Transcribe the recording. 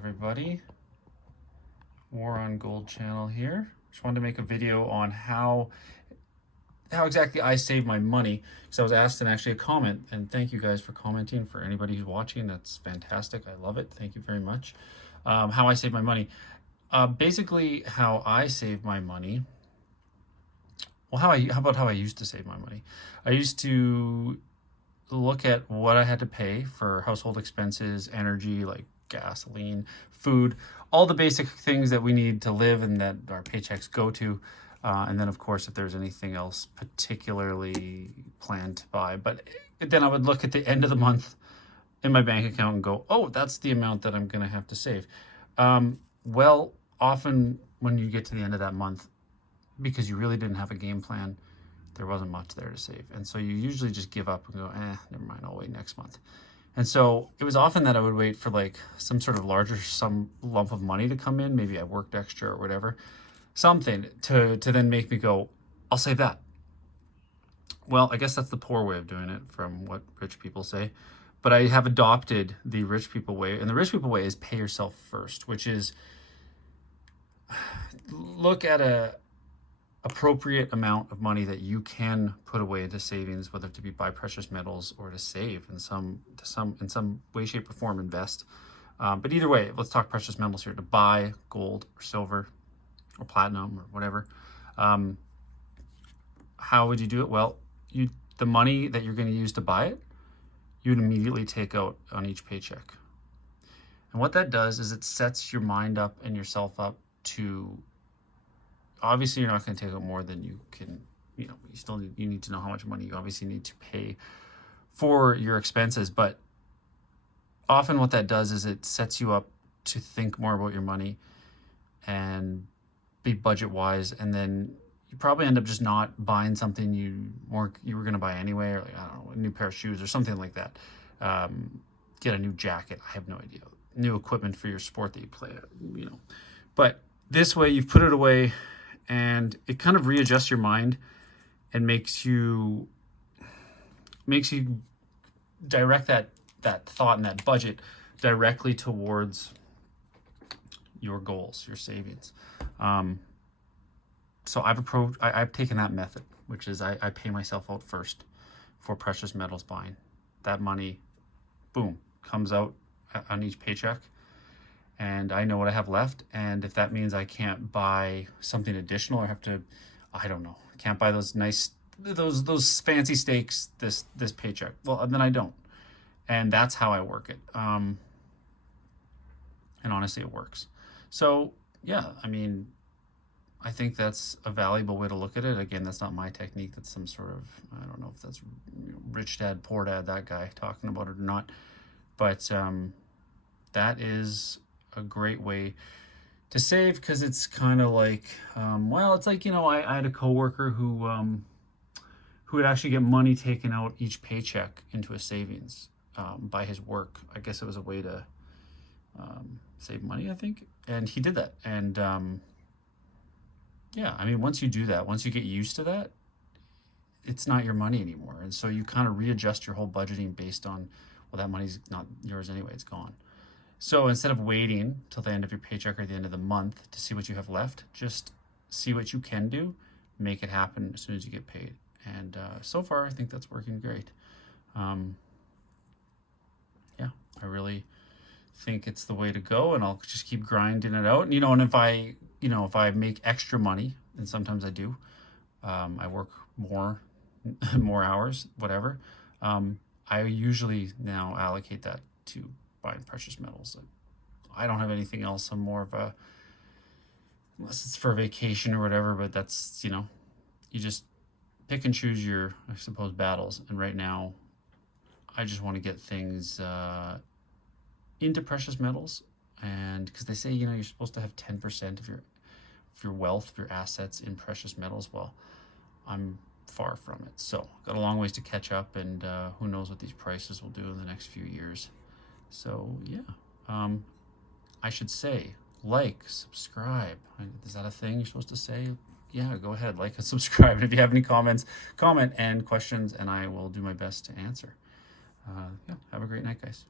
everybody. War on Gold channel here. Just wanted to make a video on how exactly I save my money, because I was asked in actually a comment, and thank you guys for commenting. For anybody who's watching, that's fantastic. I love it. Thank you very much. How I save my money. Basically, how I save my money. Well, how about how I used to save my money? I used to look at what I had to pay for household expenses, energy, like gasoline, food, all the basic things that we need to live and that our paychecks go to. And then, of course, if there's anything else particularly planned to buy. But then I would look at the end of the month in my bank account and go, oh, that's the amount that I'm going to have to save. Well, often when you get to the end of that month, because you really didn't have a game plan, there wasn't much there to save. And so you usually just give up and go, never mind, I'll wait next month. And so it was often that I would wait for like some sort of larger lump of money to come in. Maybe I worked extra or whatever, something to then make me go, I'll save that. Well, I guess that's the poor way of doing it from what rich people say. But I have adopted the rich people way. And the rich people way is pay yourself first, which is look at a appropriate amount of money that you can put away into savings, whether to be buy precious metals or to save in some way, shape, or form, invest. But either way, let's talk precious metals here. To buy gold or silver or platinum or whatever. How would you do it? Well, the money that you're going to use to buy it, you'd immediately take out on each paycheck. And what that does is it sets your mind up and yourself up to, obviously you're not going to take out more than you can, you need to know how much money you obviously need to pay for your expenses. But often what that does is it sets you up to think more about your money and be budget wise. And then you probably end up just not buying something you were going to buy anyway, or like, I don't know, a new pair of shoes or something like that. Get a new jacket. I have no idea. New equipment for your sport that you play, But this way you've put it away, and it kind of readjusts your mind and makes you direct that thought and that budget directly towards your goals, your savings. So I've taken that method, which is I pay myself out first for precious metals buying. That money, boom, comes out on each paycheck, and I know what I have left. And if that means I can't buy something additional, or have to, I don't know, can't buy those those fancy steaks this paycheck, well, then I don't. And that's how I work it. And honestly, it works. So yeah, I mean, I think that's a valuable way to look at it. Again, that's not my technique. That's some sort of, I don't know if that's rich dad, poor dad, that guy talking about it or not. But that is a great way to save, because it's kind of like, well, it's like, I had a coworker who would actually get money taken out each paycheck into a savings by his work. I guess it was a way to save money, I think. And he did that. And yeah, I mean, once you do that, once you get used to that, it's not your money anymore. And so you kind of readjust your whole budgeting based on, well, that money's not yours anyway, it's gone. So instead of waiting till the end of your paycheck or the end of the month to see what you have left, just see what you can do, make it happen as soon as you get paid. And so far, I think that's working great. Yeah, I really think it's the way to go, and I'll just keep grinding it out. And, and if I make extra money, and sometimes I do, I work more hours, whatever. I usually now allocate that to buying precious metals. I don't have anything else. I'm more of unless it's for a vacation or whatever, but that's, you just pick and choose your, I suppose, battles. And right now, I just want to get things into precious metals, and because they say, you're supposed to have 10% of your wealth, of your assets in precious metals. Well, I'm far from it. So got a long ways to catch up, and who knows what these prices will do in the next few years. So yeah, I should say, like, subscribe. Is that a thing you're supposed to say? Yeah, go ahead, like and subscribe. And if you have any comments, comment and questions, and I will do my best to answer. Yeah, have a great night, guys.